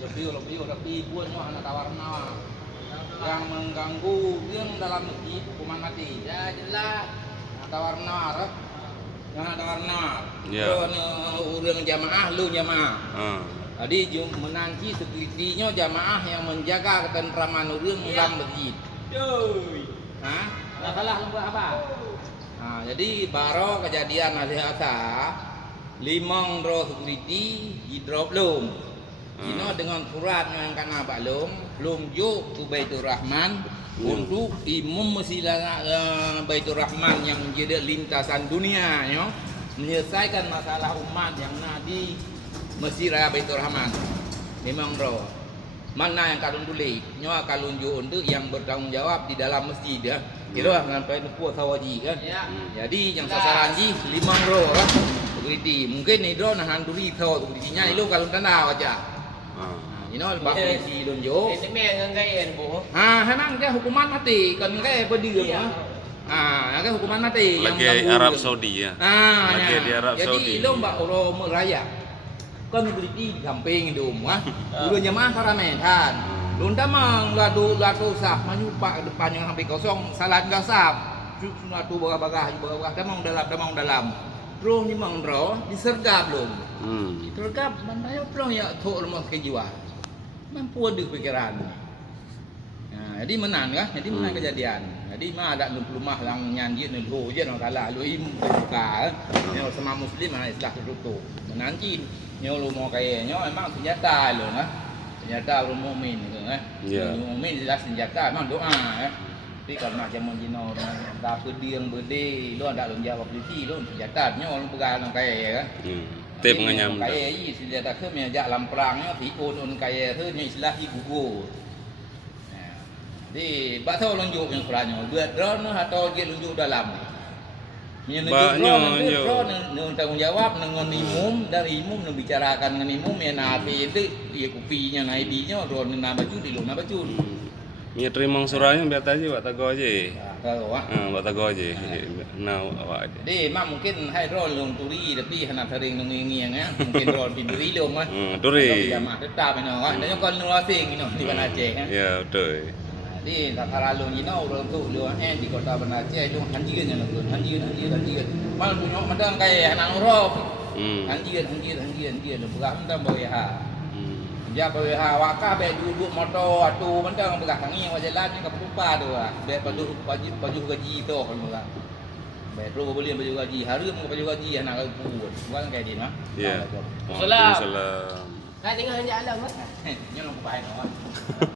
lebih tapi buatnya anak tawar-menawar yang mengganggu yang dalam negeri hukuman mati. Ya jelas. Tawar-menawar. Yang tawar-menawar. Ya. Orang jamaah lu jamaah. Jadi menanti sepertinya jamaah yang menjaga ketentraman orang dalam masjid. Hah? Nggak salah lembah apa? Nah, jadi baru kejadian hari asa limang roh security di drop lum. Ini dengan surat yang kena Pak Lum juk ke Baitur Rahman untuk imam Masjid Baitur Rahman yang menjadi lintasan dunia, menyelesaikan masalah umat yang ada di Masjid Raya Baitur Rahman. Memang roh. Mana yang kalun tulis? Nyawa kalun juk untuk yang bertanggung jawab di dalam masjid ya. Kira dengan kain puas sawaji kan. Jadi yang sasaran di limang roh kan. Security. Mungkin ni drone nahan duri tahu securitynya itu kalun tanda aja. You know, bagi si Lonjo. Ini memang gaya bu. Memang dia hukuman mati kan kayak berdiri ya. Kan hukuman mati lagi yang Arab Saudi ya. Lagi di Arab Saudi. Jadi lo mbak orang meraya. Kan security di samping itu udah jemaah parametan. Lunta mang ladu sah maju pak depan yang sampai kosong salat enggak sah. Sunatu bagah damang dalam. Terus ni mang roh disergap belum. Disergap mana ya terus ya tok lemah kejiwa. Mampu ada pikiran. Nah, jadi menang kan? Jadi menang kejadian. Jadi mah ada lumah lang nyanyi nu je orang kalah lu im buka. Nyo sama muslim ana islah tutup. Menanti nyo lu mau kayaknya memang senjata lu nah. Senjata orang mukmin gitu kan. Mukmin jelas senjata memang doa ya. Tapi kalau macam menjino dah pediang berde lu ada lu jawab polisi lu senjata nyo lu pegang kayak kan. Tip nganyam. Kayak ini senjata ke menjak dalam perangnya di on kayak tu ni istilah gugur. Jadi bakso lunjuk yang kurangnya buat drone atau dia lunjuk dalam. Menunjuk drone tanggung jawab dengan imum dari imum membicarakan dengan imum yang nabi itu dia kopinya naibinya drone nak baju di luar baju. Nya terima surahnya biar aja buat tago aja. Tahu buat tago aja. Nah, awak. Jadi mak mungkin hai drone lung turi tapi hendak sering ngengiang ya. Mungkin drone pinduri lung ah. Turi. Jamaah tetap ino ah. Dan kon luar sing ino di Banda Aceh kan. Ya, betul. Jadi takara lung ino orang tu luar di kota Banda Aceh itu hanjian yang lung. Hanjian. Mal punya madang kayak anak urop. Hanjian berang tam boleh dia boleh waka be duduk motor atu mentang begah tangi wa jalan ke pelupa tu be baju gaji tu kan mula be ro boleh baju gaji harum ke baju gaji anak aku bukan kayak dia mah ya Waalaikumsalam. Waalaikumsalam. Kan tinggal jalan mas. Nyo long papai no